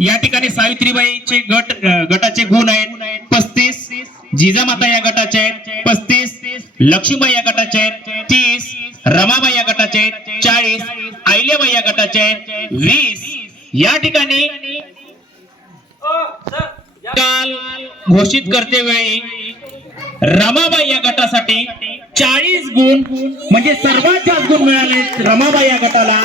या ठिकाणी सावित्रीबाईचे गटाचे गुण आहेत 35, जिजामाता या गटाचे आहेत 35, लक्ष्मीबाई या गटाचे आहेत 30, रमाबाई या गटाचे आहेत 40, अहिल्याबाई या गटाचे आहेत 20। या ठिकाणी काल घोषित करते वेळी रमाबाई या गटासाठी 40 गुण म्हणजे सर्वात जास्त गुण मिळाले रमाबाई या गटाला,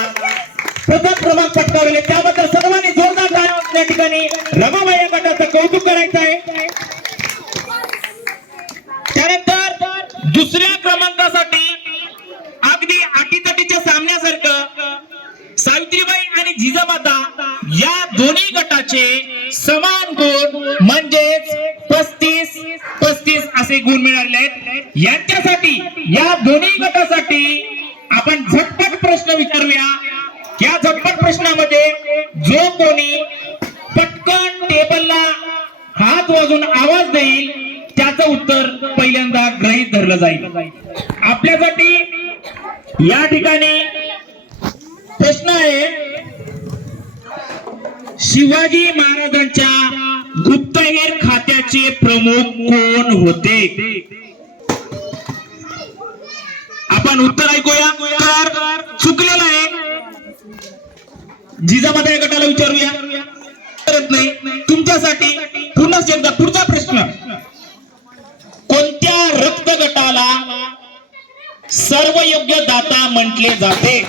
प्रथम क्रमांक पटकावले। त्याबद्दल सर्वांनी जोरदार टाळ्या या ठिकाणी रमाबाई या गटाचं कौतुक करायचं आहे। त्यानंतर दुसऱ्या क्रमांकासाठी अगदी अटीतटीच्या सामन्यासारखं सावित्रीबाई आणि जिजामाता या दोन्ही गटाचे समान गुण म्हणजेच 35 असे गुण मिळाले आहेत। यांच्यासाठी या दोन्ही गटासाठी आपण झटपट प्रश्न विचारूया। या झटपट प्रश्नामध्ये जो कोणी पटकन टेबलला हात वाजून आवाज देईल त्याचं उत्तर पहिल्यांदा गृहीत धरलं जाईल। आपल्यासाठी या ठिकाणी प्रश्न आहे, शिवाजी महाराजांच्या गुप्तहेर खात्याचे प्रमुख कोण होते? आपण उत्तर ऐकूया। तर चुकलेलं आहे, जिजामाता या गटाला विचारूया। करत नाही तुमच्यासाठी पुन्हा एकदा पुढचा प्रश्न, कोणत्या रक्त गटाला सर्वयोग्य दाता म्हटले जाते?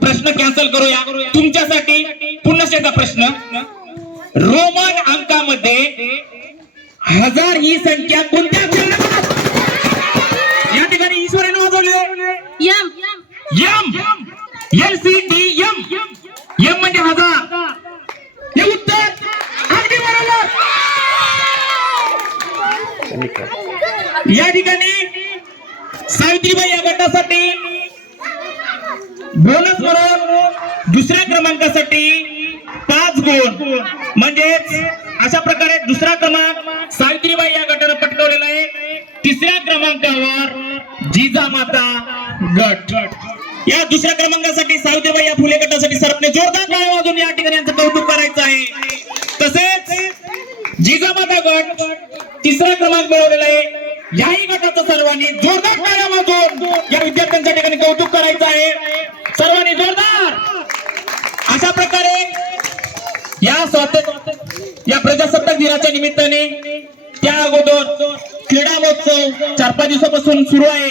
प्रश्न कॅन्सल करूया। तुमच्यासाठी पुन्हा एकदा प्रश्न, रोमन अंकामध्ये 1000 ही संख्या कोणत्या अक्षराने? या ठिकाणी ईश्वराने वाजवले यम LCDM, यम म्हणजे 1000। हे उत्तर अगदी बरोबर। या ठिकाणी सावित्रीबाई या गटासाठी बोनस म्हणून दुसऱ्या क्रमांकासाठी 5 गुण म्हणजेच अशा प्रकारे दुसरा क्रमांक सावित्रीबाई या गटाने पटकावलेला आहे। तिसऱ्या क्रमांकावर जिजामाता गट। या दुसऱ्या क्रमांकासाठी सावित्रीबाई या फुले गटासाठी सर्वांनी जोरदार टाळ्या वाजवून या ठिकाणी यांचं कौतुक करायचं आहे। तसेच जिजामाता गट तिसरा क्रमांक मिळवलेला आहे। याही गटाचं सर्वांनी जोरदार टाळ्या वाजवून या विद्यार्थ्यांच्या ठिकाणी कौतुक करायचं आहे। सर्वांनी जोरदार। अशा प्रकारे या प्रजासत्ताक दिनाच्या निमित्ताने त्या अगोदर क्रीडा महोत्सव 4-5 दिवसापासून सुरू आहे।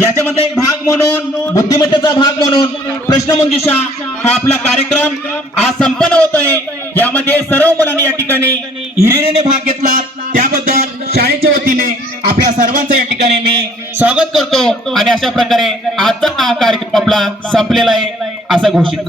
याच्यामध्ये एक भाग म्हणून बुद्धिमत्तेचा भाग म्हणून प्रश्नमंजुषा हा आपला कार्यक्रम आज संपन्न होत आहे। यामध्ये सर्व मुलांनी या ठिकाणी हिरिरीने भाग घेतला, त्याबद्दल शाळेच्या वतीने आपल्या सर्वांचं या ठिकाणी मी स्वागत करतो। आणि अशा प्रकारे आजचा हा कार्यक्रम आपला संपलेला आहे असं घोषित